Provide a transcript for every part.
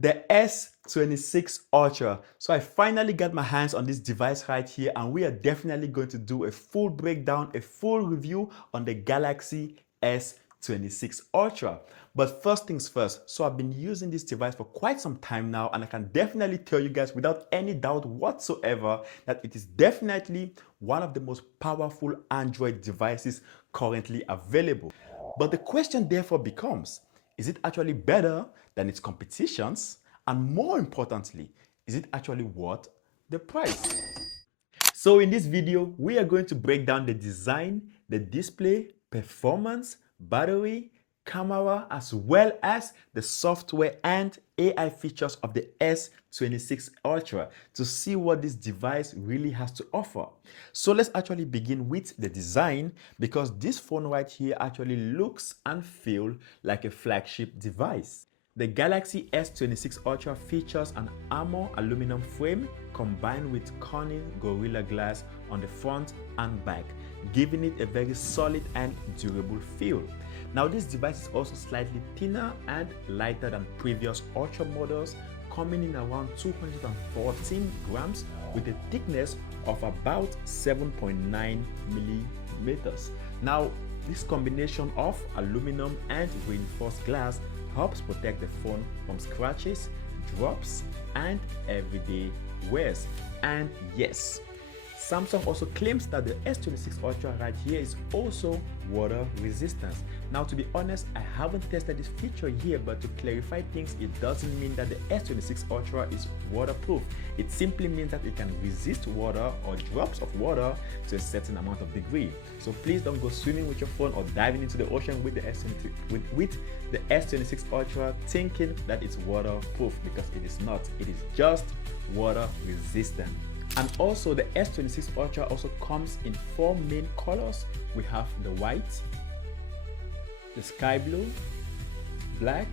The S26 Ultra. So I finally got my hands on this device right here, and we are definitely going to do a full breakdown, a full review on the Galaxy S26 Ultra. But first things first, so I've been using this device for quite some time now, and I can definitely tell you guys without any doubt whatsoever that it is definitely one of the most powerful Android devices currently available. But the question therefore becomes, is it actually better than its competitions? And more importantly, is it actually worth the price? So in this video, we are going to break down the design, the display, performance, battery, camera, as well as the software and AI features of the S26 Ultra to see what this device really has to offer. So let's actually begin with the design, because this phone right here actually looks and feels like a flagship device. The Galaxy S26 Ultra features an armor aluminum frame combined with Corning Gorilla Glass on the front and back, giving it a very solid and durable feel. Now this device is also slightly thinner and lighter than previous Ultra models, coming in around 214 grams with a thickness of about 7.9 millimeters. Now this combination of aluminum and reinforced glass helps protect the phone from scratches, drops, and everyday wears. And yes, Samsung also claims that the S26 Ultra right here is also water resistant. Now to be honest, I haven't tested this feature here, but to clarify things, it doesn't mean that the S26 Ultra is waterproof. It simply means that it can resist water or drops of water to a certain amount of degree. So please don't go swimming with your phone or diving into the ocean with the S26 Ultra thinking that it's waterproof, because it is not. It is just water resistant. And also the S26 Ultra also comes in 4 main colors. We have the white, the sky blue, black,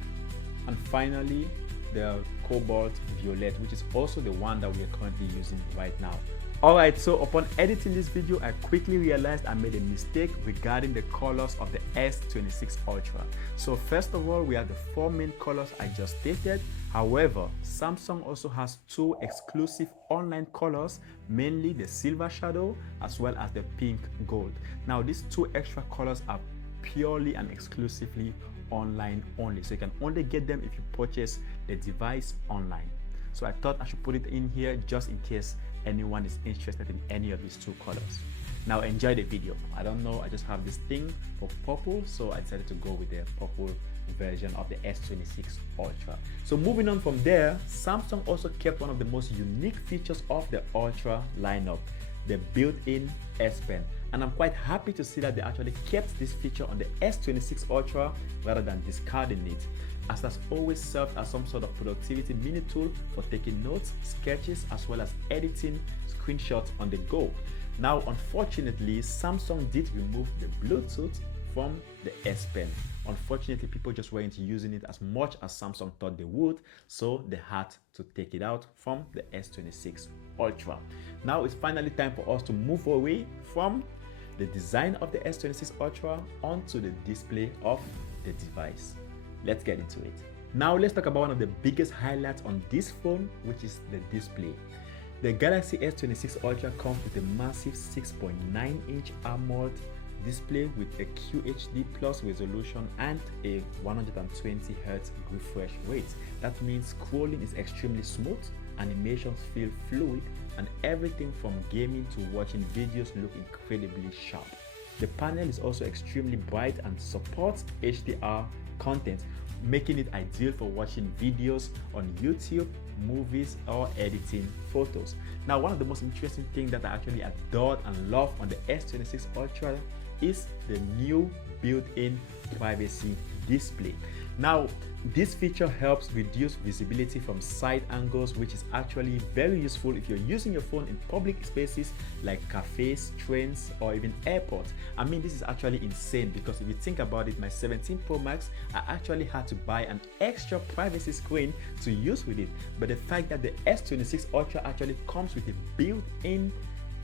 and finally the cobalt violet, which is also the one that we are currently using right now. Alright, so upon editing this video, I quickly realized I made a mistake regarding the colors of the S26 Ultra. So first of all, we have the 4 main colors I just stated. However, Samsung also has 2 exclusive online colors, mainly the silver shadow as well as the pink gold. Now these 2 extra colors are purely and exclusively online only, so you can only get them if you purchase the device online. So I thought I should put it in here just in case anyone is interested in any of these 2 colors. Now enjoy the video. I don't know, I just have this thing for purple, so I decided to go with the purple version of the S26 Ultra. So moving on from there, Samsung also kept one of the most unique features of the Ultra lineup, the built-in S Pen. And I'm quite happy to see that they actually kept this feature on the S26 Ultra rather than discarding it, as that's always served as some sort of productivity mini tool for taking notes, sketches, as well as editing screenshots on the go. Now unfortunately, Samsung did remove the Bluetooth from the S Pen. Unfortunately, people just weren't using it as much as Samsung thought they would, so they had to take it out from the S26 Ultra. Now it's finally time for us to move away from the design of the S26 Ultra onto the display of the device. Let's get into it. Now let's talk about one of the biggest highlights on this phone, which is the display. The Galaxy S26 Ultra comes with a massive 6.9-inch AMOLED display with a QHD plus resolution and a 120Hz refresh rate. That means scrolling is extremely smooth, animations feel fluid, and everything from gaming to watching videos look incredibly sharp. The panel is also extremely bright and supports HDR content, making it ideal for watching videos on YouTube, movies, or editing photos. Now, one of the most interesting things that I actually adored and love on the S26 Ultra is the new built-in privacy display. Now, this feature helps reduce visibility from side angles, which is actually very useful if you're using your phone in public spaces like cafes, trains, or even airports. I mean, this is actually insane, because if you think about it, my 17 Pro Max, I actually had to buy an extra privacy screen to use with it. But the fact that the S26 Ultra actually comes with a built-in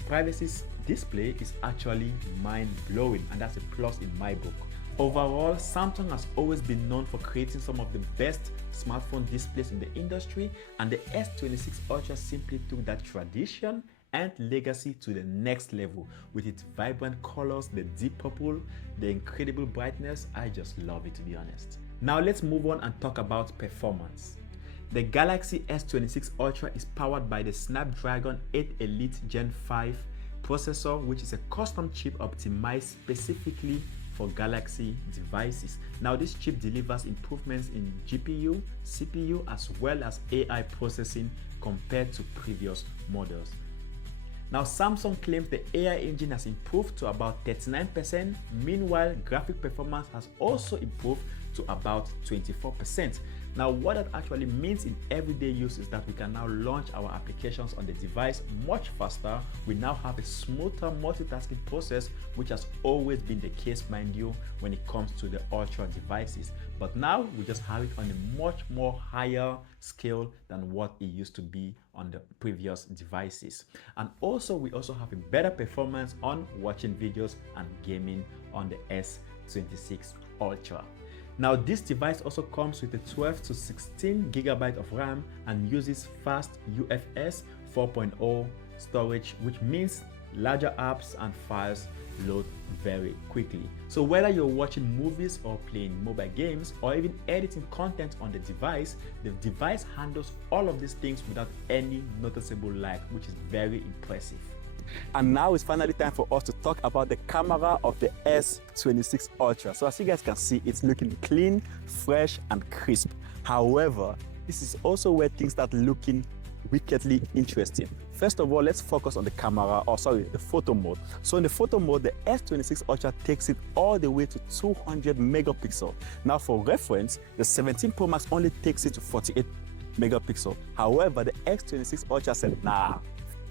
privacy display is actually mind-blowing, and that's a plus in my book. Overall, Samsung has always been known for creating some of the best smartphone displays in the industry, and the S26 Ultra simply took that tradition and legacy to the next level with its vibrant colors, the deep purple, the incredible brightness. I just love it, to be honest. Now let's move on and talk about performance. The Galaxy S26 Ultra is powered by the Snapdragon 8 Elite Gen 5 processor, which is a custom chip optimized specifically for Galaxy devices. Now this chip delivers improvements in GPU, CPU, as well as AI processing compared to previous models. Now Samsung claims the AI engine has improved to about 39%, meanwhile graphic performance has also improved to about 24%. Now what that actually means in everyday use is that we can now launch our applications on the device much faster. We now have a smoother multitasking process, which has always been the case, mind you, when it comes to the Ultra devices. But now we just have it on a much more higher scale than what it used to be on the previous devices. And also we also have a better performance on watching videos and gaming on the S26 Ultra. Now this device also comes with a 12 to 16 GB of RAM and uses fast UFS 4.0 storage, which means larger apps and files load very quickly. So whether you're watching movies or playing mobile games or even editing content on the device handles all of these things without any noticeable lag, which is very impressive. And now it's finally time for us to talk about the camera of the S26 Ultra. So as you guys can see, it's looking clean, fresh, and crisp. However, this is also where things start looking wickedly interesting. First of all, let's focus on the the photo mode. So in the photo mode, the S26 Ultra takes it all the way to 200 megapixel. Now for reference, the 17 Pro Max only takes it to 48 megapixel. However, the S26 Ultra said, nah,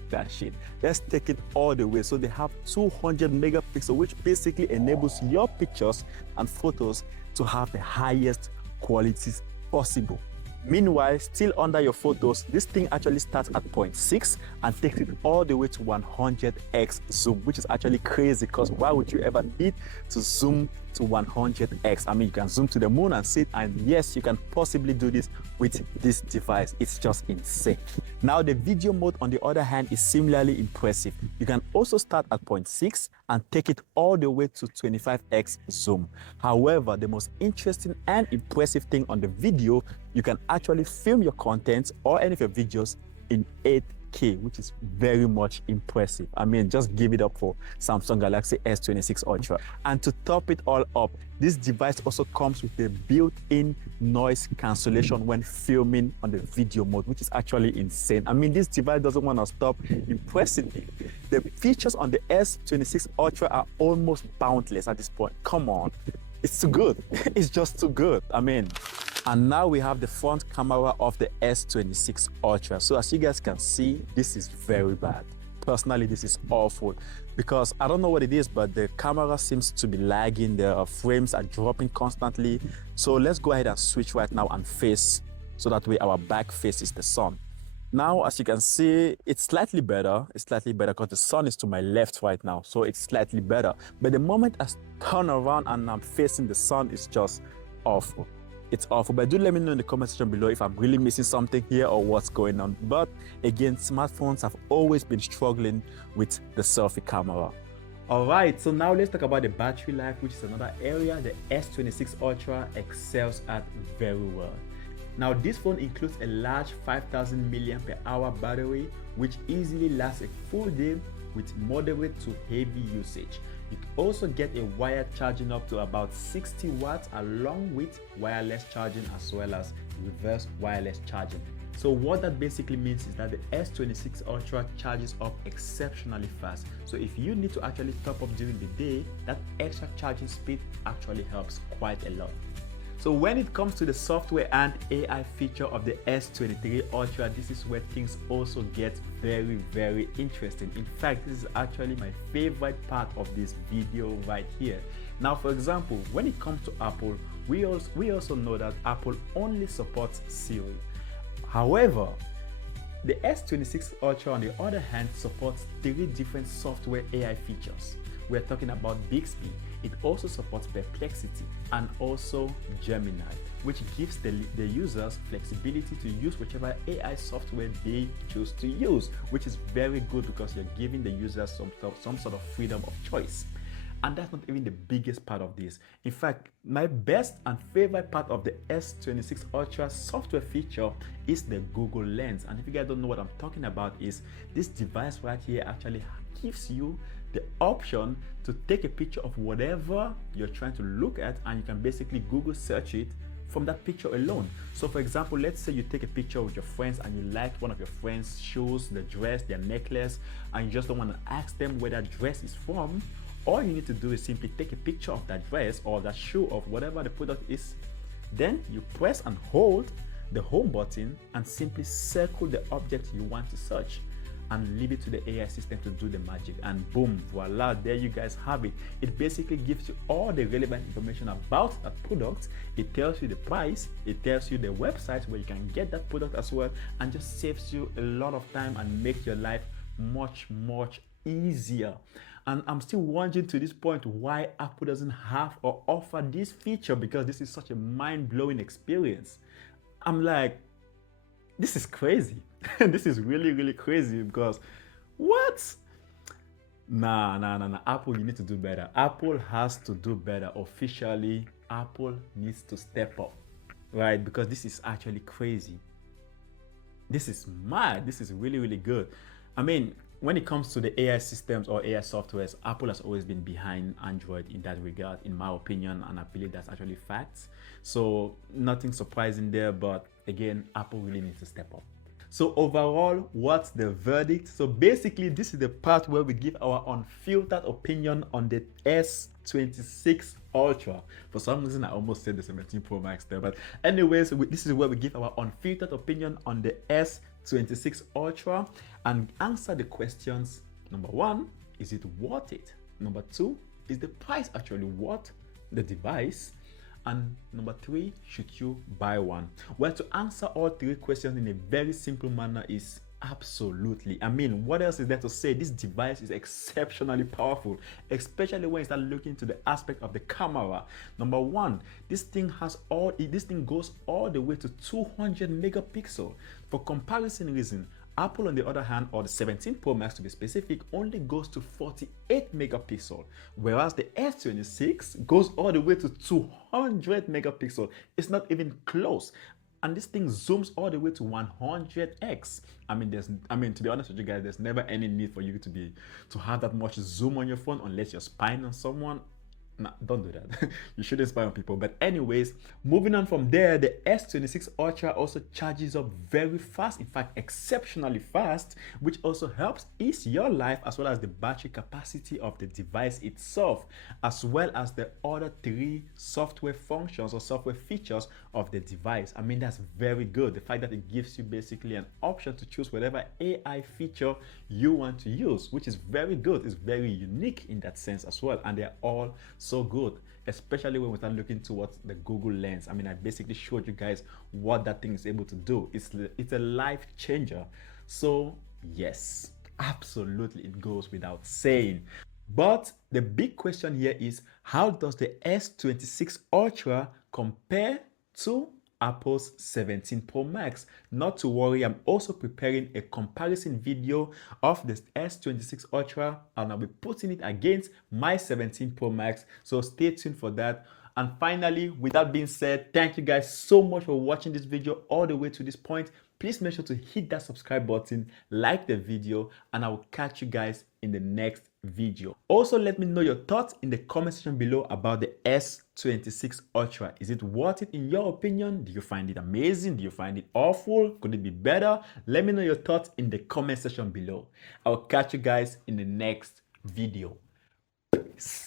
that shit, let's take it all the way. So they have 200 megapixel, which basically enables your pictures and photos to have the highest qualities possible. Meanwhile, still under your photos, this thing actually starts at 0.6 and takes it all the way to 100x zoom, which is actually crazy, because why would you ever need to zoom to 100x? I mean, you can zoom to the moon and see it, and yes, you can possibly do this with this device. It's just insane. Now, the video mode, on the other hand, is similarly impressive. You can also start at 0.6 and take it all the way to 25x zoom. However, the most interesting and impressive thing on the video, you can actually film your content or any of your videos in 8K, which is very much impressive. I mean, just give it up for Samsung Galaxy S26 Ultra. And to top it all up, this device also comes with a built-in noise cancellation when filming on the video mode, which is actually insane. I mean, this device doesn't want to stop impressing me. The features on the S26 Ultra are almost boundless at this point. Come on, it's too good. It's just too good. I mean, and now we have the front camera of the S26 Ultra. So as you guys can see, this is very bad. Personally, this is awful because I don't know what it is, but the camera seems to be lagging. The frames are dropping constantly. So let's go ahead and switch right now and face, so that way our back faces the sun. Now, as you can see, it's slightly better. It's slightly better because the sun is to my left right now. So it's slightly better. But the moment I turn around and I'm facing the sun, it's just awful. It's awful. But do let me know in the comment section below if I'm really missing something here or what's going on. But again, smartphones have always been struggling with the selfie camera. Alright, so now let's talk about the battery life, which is another area the S26 Ultra excels at very well. Now this phone includes a large 5000 mAh battery, which easily lasts a full day with moderate to heavy usage. You can also get a wired charging up to about 60 watts along with wireless charging as well as reverse wireless charging. So what that basically means is that the S26 Ultra charges up exceptionally fast. So if you need to actually top up during the day, that extra charging speed actually helps quite a lot. So when it comes to the software and AI feature of the S23 Ultra, this is where things also get very, very interesting. In fact, this is actually my favorite part of this video right here. Now, for example, when it comes to Apple, we also know that Apple only supports Siri. However, the S26 Ultra, on the other hand, supports 3 different software AI features. we're talking about Bixby. It also supports Perplexity and also Gemini, which gives the users flexibility to use whichever AI software they choose to use, which is very good because you're giving the users some sort of freedom of choice. And that's not even the biggest part of this. In fact, my best and favorite part of the S26 Ultra software feature is the Google Lens. And if you guys don't know what I'm talking about, is this device right here actually gives you the option to take a picture of whatever you're trying to look at, and you can basically Google search it from that picture alone. So for example, let's say you take a picture with your friends and you like one of your friends' shoes, the dress, their necklace, and you just don't want to ask them where that dress is from. All you need to do is simply take a picture of that dress or that shoe of whatever the product is. Then you press and hold the home button and simply circle the object you want to search and leave it to the AI system to do the magic, and boom, voila, there you guys have it. It basically gives you all the relevant information about that product. It tells you the price, it tells you the website where you can get that product as well, and just saves you a lot of time and makes your life much easier. And I'm still wondering to this point why Apple doesn't have or offer this feature, because this is such a mind-blowing experience. I'm like, this is crazy. This is really crazy, because what? Nah. Apple, you need to do better. Apple has to do better. Officially, Apple needs to step up, right? Because this is actually crazy. This is mad. This is really good. I mean, when it comes to the AI systems or AI softwares, Apple has always been behind Android in that regard, in my opinion, and I believe that's actually facts. So nothing surprising there, but again, Apple really needs to step up. So overall, what's the verdict? So basically, this is the part where we give our unfiltered opinion on the S26 Ultra. For some reason, I almost said the 17 Pro Max there, but anyways, this is where we give our unfiltered opinion on the S26 Ultra and answer the questions. Number one, is it worth it? Number two, is the price actually worth the device? And number three, should you buy one? Well, to answer all three questions in a very simple manner is absolutely. I mean, what else is there to say? This device is exceptionally powerful, especially when you start looking to the aspect of the camera. Number one, this thing goes all the way to 200 megapixel. For comparison reason, Apple, on the other hand, or the 17 Pro Max to be specific, only goes to 48 megapixel, whereas the S26 goes all the way to 200 megapixel. It's not even close. And this thing zooms all the way to 100x. I mean, to be honest with you guys, there's never any need for you to have that much zoom on your phone unless you're spying on someone. Nah, don't do that. You shouldn't spy on people. But anyways, moving on from there, the S26 Ultra also charges up very fast, in fact exceptionally fast, which also helps ease your life, as well as the battery capacity of the device itself, as well as the other three software functions or software features of the device. I mean, that's very good. The fact that it gives you basically an option to choose whatever AI feature you want to use, which is very good. It's very unique in that sense as well, and they're all so good, especially when we start looking towards the Google Lens. I mean, I basically showed you guys what that thing is able to do. It's a life changer. So yes, absolutely, it goes without saying. But the big question here is, how does the S26 Ultra compare to Apple's 17 Pro Max? Not to worry, I'm also preparing a comparison video of this S26 Ultra, and I'll be putting it against my 17 Pro Max, so stay tuned for that. And finally, with that being said, thank you guys so much for watching this video all the way to this point. Please make sure to hit that subscribe button, like the video, and I will catch you guys in the next video. Also, let me know your thoughts in the comment section below about the S26 Ultra. Is it worth it in your opinion? Do you find it amazing? Do you find it awful? Could it be better? Let me know your thoughts in the comment section below. I'll catch you guys in the next video. Peace.